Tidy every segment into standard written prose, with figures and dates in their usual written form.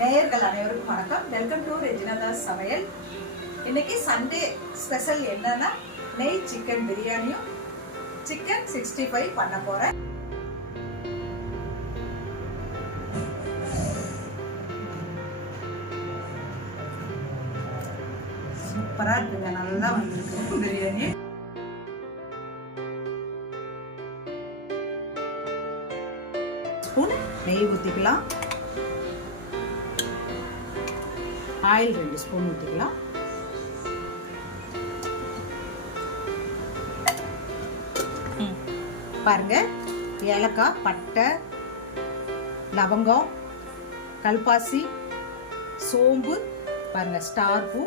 நேயர்கள் அனைவருக்கும் வணக்கம். வெல்கம் டு ரெஜினாதாஸ் சமையல். இன்னைக்கு சண்டே ஸ்பெஷல் என்னன்னா நெய் சிக்கன் பிரியாணியும் சிக்கன் 65 பண்ண போறேன். சூப்பரா இருக்குங்க, நல்லா வந்திருக்கு பிரியாணி. ஸ்பூன் நெய் ஊற்றிக்கலாம். ஆயில் 2 ஸ்பூன் ஊற்றிக்கலாம். பாருங்க, ஏலக்காய், பட்டை, லவங்கம், கல்பாசி, சோம்பு, பாருங்க ஸ்டார் பூ,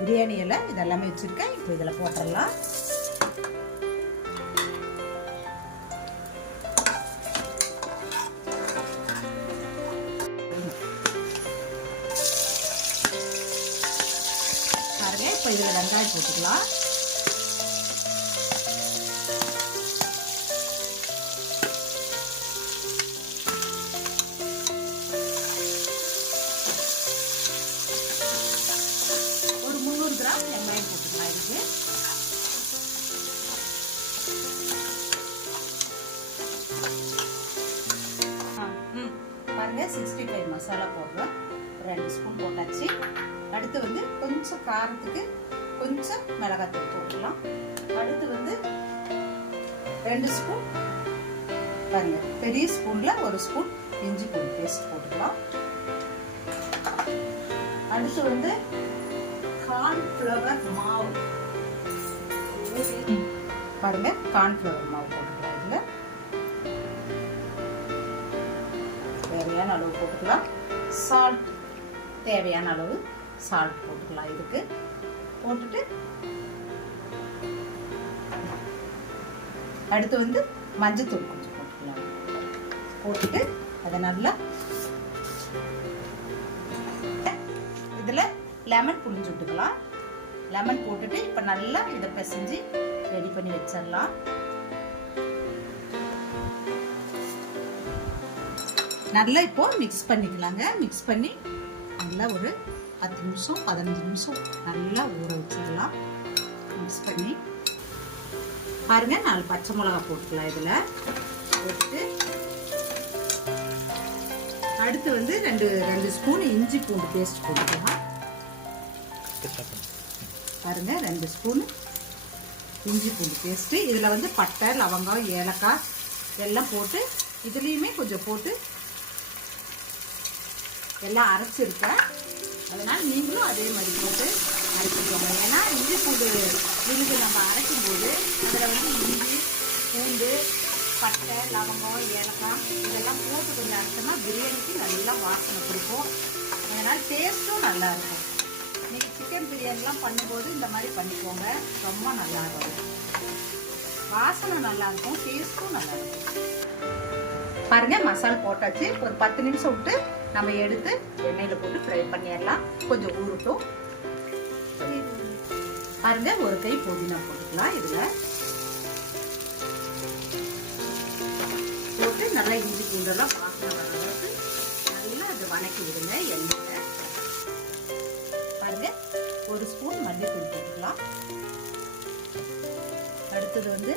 பிரியாணி இலை இதெல்லாமே வச்சிருக்கேன். இப்போ இதில் போட்டுடலாம். பாருங்க, இப்போ இதில் வெங்காயம் போட்டுக்கலாம். ஒரு 300 கிராம் வெங்காயம் போட்டுக்கலாம். இதுக்கு பாருங்க 65 மசாலா போடுறோம். 2 ஸ்பூன் போட்டாச்சு. அடுத்து வந்து கொஞ்சம் காரத்துக்கு கொஞ்சம் மிளகாத்தூள் போட்டுக்கலாம். அடுத்து வந்து 2 ஸ்பூன் பாருங்க, பெரிய ஸ்பூன்ல 1 ஸ்பூன் இஞ்சி பூண்டு பேஸ்ட் போட்டுக்கலாம். அடுத்து வந்து கார்ன்ஃப்ளவர் மாவு, பாருங்க கார்ன்ஃப்ளவர் மாவு போட்டுக்கலாம். இதுல தேவையான அளவு போட்டுக்கலாம். சால்ட் தேவையான அளவு சால்ட் போட்டுக்கலாம். இதுக்கு போட்டுட்டு அடுத்து வந்து மஞ்சத்தூள் கொஞ்சம் போட்டுக்கலாம். போட்டுட்டு அதை நல்லா இதில் லெமன் புழிஞ்சு விட்டுக்கலாம். லெமன் போட்டுட்டு இப்போ நல்லா இதை பிசைஞ்சு ரெடி பண்ணி வச்சிடலாம். நல்லா இப்போ மிக்ஸ் பண்ணிக்கலாங்க. மிக்ஸ் பண்ணி நல்லா ஒரு 10 நிமிஷம் 15 நிமிஷம் நல்லா ஊற வச்சிடலாம். மிக்ஸ் பண்ணி பாருங்க, 4 பச்சை மிளகாய் போட்டுக்கலாம். இதில் போட்டு அடுத்து வந்து 2 ஸ்பூன் இஞ்சி பூண்டு பேஸ்ட் போட்டுக்கலாம். பாருங்க 2 ஸ்பூன் இஞ்சி பூண்டு பேஸ்ட். இதில் வந்து பட்டை, லவங்கம், ஏலக்காய் எல்லாம் போட்டு இதுலேயுமே கொஞ்சம் போட்டு எல்லாம் அரைச்சிருக்கேன். அதனால் நீங்களும் அதே மாதிரி போட்டு அரைச்சிக்கோங்க. ஏன்னா இஞ்சி பூண்டு விழுது நம்ம அரைக்கும் போது அதில் வந்து இஞ்சி பூண்டு, பட்டை, லவங்கம், ஏலக்காய் இதெல்லாம் போட்டு கொஞ்சம் அரைச்சோம்னா பிரியாணிக்கு நல்லா வாசனை கொடுக்கும். அதனால் டேஸ்ட்டும் நல்லா இருக்கும். நீங்கள் சிக்கன் பிரியாணிலாம் பண்ணும்போது இந்த மாதிரி பண்ணிக்கோங்க, ரொம்ப நல்லா இருக்கும். வாசனை நல்லா இருக்கும், டேஸ்ட்டும் நல்லா இருக்கும். பாருங்க, மசாலா போட்டாச்சு. ஒரு 10 நிமிஷம் விட்டு நம்ம எடுத்து எண்ணெயில் போட்டு ஃப்ரை பண்ணிடலாம். கொஞ்சம் ஊறட்டும். பாருங்க, ஒரு கை புதினா போட்டுக்கலாம். இதில் போட்டு நல்லா இஞ்சி பூண்டெல்லாம் வாசனை வர அளவுக்கு நல்லா அதை வணக்கி விடுங்க எண்ணெயில். பாருங்க, 1 ஸ்பூன் மல்லித்தூள் போட்டுக்கலாம். அடுத்தது வந்து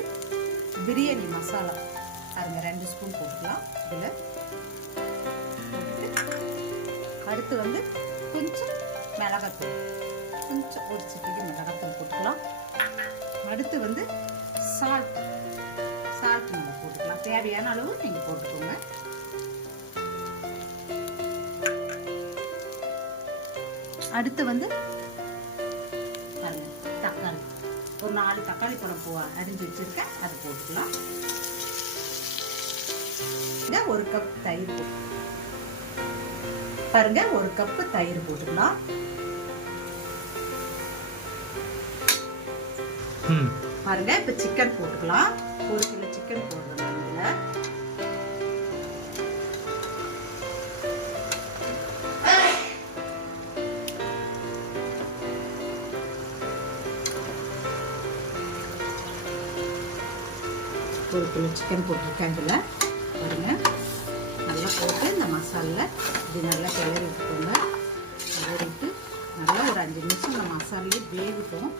பிரியாணி மசாலா பாருங்க 2 ஸ்பூன் போட்டுக்கலாம். இதில் அடுத்து வந்து கொஞ்சம் மிளகாத்தூள், கொஞ்சம் ஒரு சிட்டிக்கு மிளகாத்தூள் போட்டுக்கலாம். அடுத்து வந்து சால்ட் நீங்கள் போட்டுக்கலாம். தேவையான அளவு நீங்கள் போட்டுக்கோங்க. அடுத்து வந்து தக்காளி, ஒரு 4 தக்காளி பழம் அரிஞ்சு வச்சிருக்கேன், அது போட்டுக்கலாம். 1 கப் தயிர் பாருங்க, 1 கப் தயிர் போட்டுக்கலாம். பாருங்க, இப்ப சிக்கன் போட்டுக்கலாம். 1 கிலோ சிக்கன் போடுறேன். இதுல 1 கிலோ சிக்கன் போட்டிருக்கேன். இதில் பாருங்க நல்லா போட்டு இந்த மசாலில் இது நல்லா கிளறி விட்டுக்கோங்க. கிளறிட்டு நல்லா ஒரு 5 நிமிஷம் இந்த மசாலே வேகட்டும்.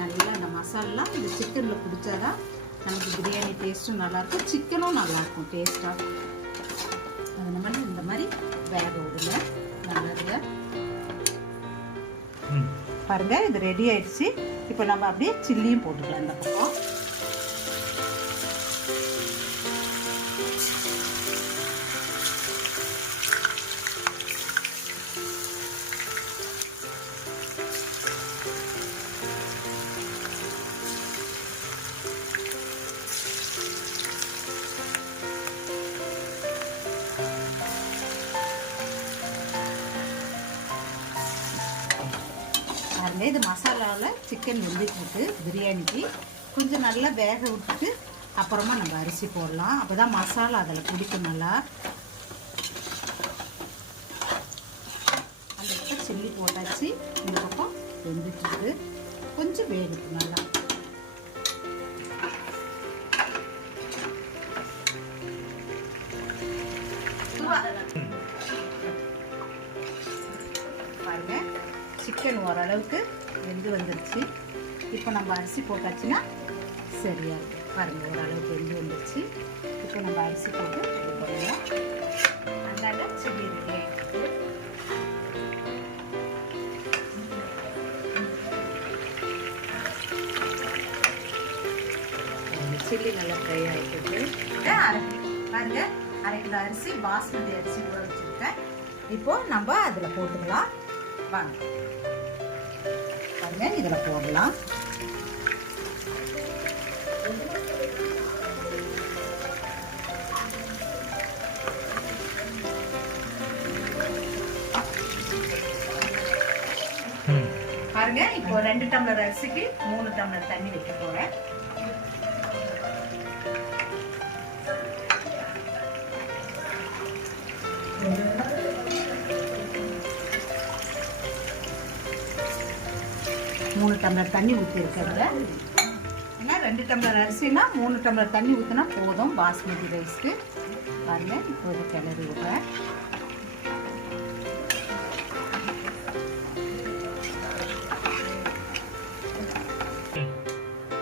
நல்லா இந்த மசாலெலாம் இந்த சிக்கனில் பிடிச்சாதான் நமக்கு பிரியாணி டேஸ்ட்டும் நல்லாயிருக்கும், சிக்கனும் நல்லாயிருக்கும் டேஸ்ட்டாக. அதனால இந்த மாதிரி வேக விடுங்க நல்லதுல. பாருங்கள் இது ரெடி ஆயிடுச்சு. இப்போ நம்ம அப்படியே சில்லியும் போட்டுக்கலாம் இந்த பக்கம். இது மசாலாவில் சிக்கன் வெந்துட்டு பிரியாணிக்கு கொஞ்சம் நல்லா வேக விட்டுட்டு அப்புறமா நம்ம அரிசி போடலாம். அப்போ தான் மசாலா அதில் பிடிக்கும் நல்லா. அந்த பக்கம் சில்லி போட்டாச்சு, இந்த பக்கம் வெந்துட்டு கொஞ்சம் வேகட்டும் நல்லா. பாருங்க சிக்கன் ஓரளவுக்கு வெந்து வந்துருச்சு. இப்போ நம்ம அரிசி போட்டாச்சுன்னா சரியா இருக்கும். பாருங்கள் ஓரளவுக்கு வெந்து வந்துருச்சு. இப்போ நம்ம அரிசி போட்டு இது பண்ணுவோம். அந்தாண்ட சில்லி ரெடி ஆகிட்டு சில்லி நல்லா ஃப்ரை ஆகிட்டு பாருங்க. 1/2 கிலோ அரிசி பாஸ்மதி அரிசி ஊற வச்சுருக்கேன். இப்போ நம்ம அதில் போட்டுக்கலாம். வாங்க பாருங்க இதில் போடலாம். பாருங்க இப்போ 2 டம்ளர் அரிசிக்கு 3 டம்ளர் தண்ணி வைக்க போறேன். மூணு டம்ளர் தண்ணி ஊற்றி இருக்கிறத. ஏன்னா 2 டம்ளர் அரிசினா 3 டம்ளர் தண்ணி ஊற்றினா போதும் பாஸ்மதி ரைஸ்க்கு. பாருங்க இப்போ இது கிளறி விடுறேன்.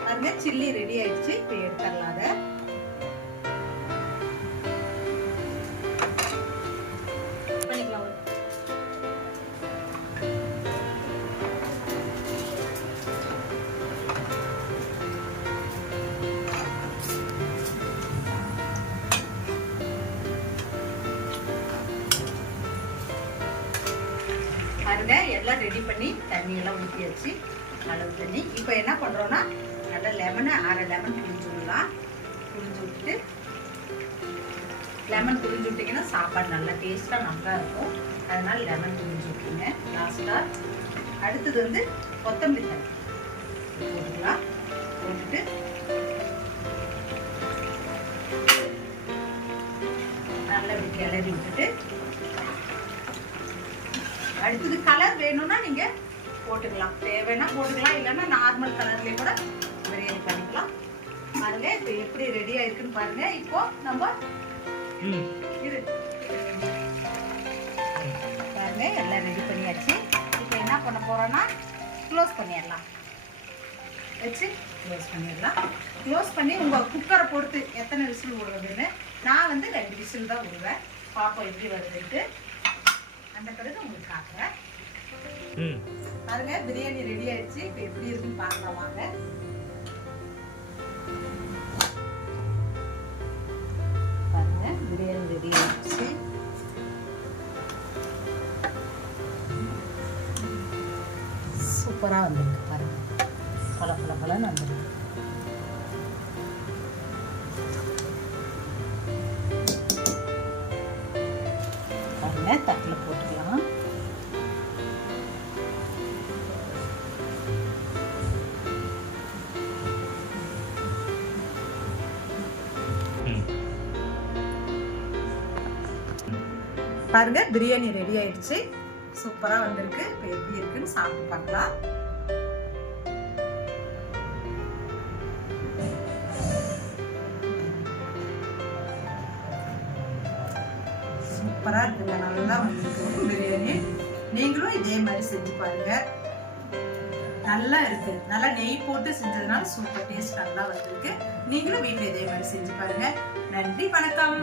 பாருங்க சில்லி ரெடி ஆயிடுச்சு. இப்போ எடுத்துடலாம் அதை. பாருங்க எல்லாம் ரெடி பண்ணி தண்ணியெல்லாம் ஊற்றியாச்சு, அளவு தண்ணி. இப்போ என்ன பண்ணுறோன்னா நல்லா லெமனை 1/2 லெமன் புளிஞ்சு விடலாம். புளிஞ்சு விட்டுட்டு லெமன் புளிஞ்சு விட்டிங்கன்னா சாப்பாடு நல்லா டேஸ்ட்டாக நல்லா இருக்கும். அதனால் லெமன் புளிஞ்சு விட்டுருங்க லாஸ்ட்டாக. அடுத்தது வந்து கொத்தமல்லி தண்ணி போட்டுக்கலாம். போட்டுட்டு நல்லா கிளறி விட்டுட்டு அடுத்தது கலர் வேணும்னா நீங்க போட்டுக்கலாம், தேவைன்னா போட்டுக்கலாம், இல்லைன்னா நார்மல் கலர்லயே கூட பிரியாணி பண்ணிக்கலாம். பாருங்க இப்போ எப்படி ரெடி ஆயிருக்குன்னு பாருங்க. இப்போ நம்ம இது பாருங்க எல்லாம் ரெடி பண்ணியாச்சு. இப்போ என்ன பண்ண போறோம்னா க்ளோஸ் பண்ணிடலாம். வச்சு க்ளோஸ் பண்ணிடலாம். க்ளோஸ் பண்ணி உங்கள் குக்கரை பொறுத்து எத்தனை விசில் விடுறதுன்னு. நான் வந்து 2 விசில் தான் விடுவேன். பாப்போம் எப்படி வருதுன்ட்டு. அந்த பிறகு உங்களுக்கு காட்டுறேன். பாருங்க பிரியாணி ரெடி ஆயிடுச்சு. இப்போ எப்படி இருக்குன்னு பார்க்கலாம் வாங்க. பாருங்க பிரியாணி ரெடி ஆயிடுச்சு. சூப்பராக வந்துருக்கு பாருங்க. பலன்னு வந்துருக்கு. பாருங்க தட்டில் போட்டுக்கலாம். பாருங்க பிரியாணி ரெடி ஆயிடுச்சு. சூப்பரா வந்திருக்கு. இப்போ எப்படி இருக்குன்னு சாப்பிட்டு பார்க்கலாம். சூப்பராக இருக்குங்க. நல்லா வந்துருக்கு பிரியாணி. நீங்களும் இதே மாதிரி செஞ்சு பாருங்க. நல்லா இருக்கு. நல்லா நெய் போட்டு செஞ்சதுனால சூப்பர் டேஸ்ட் நல்லா வந்திருக்கு. நீங்களும் வீட்டில் இதே மாதிரி செஞ்சு பாருங்க. நன்றி, வணக்கம்.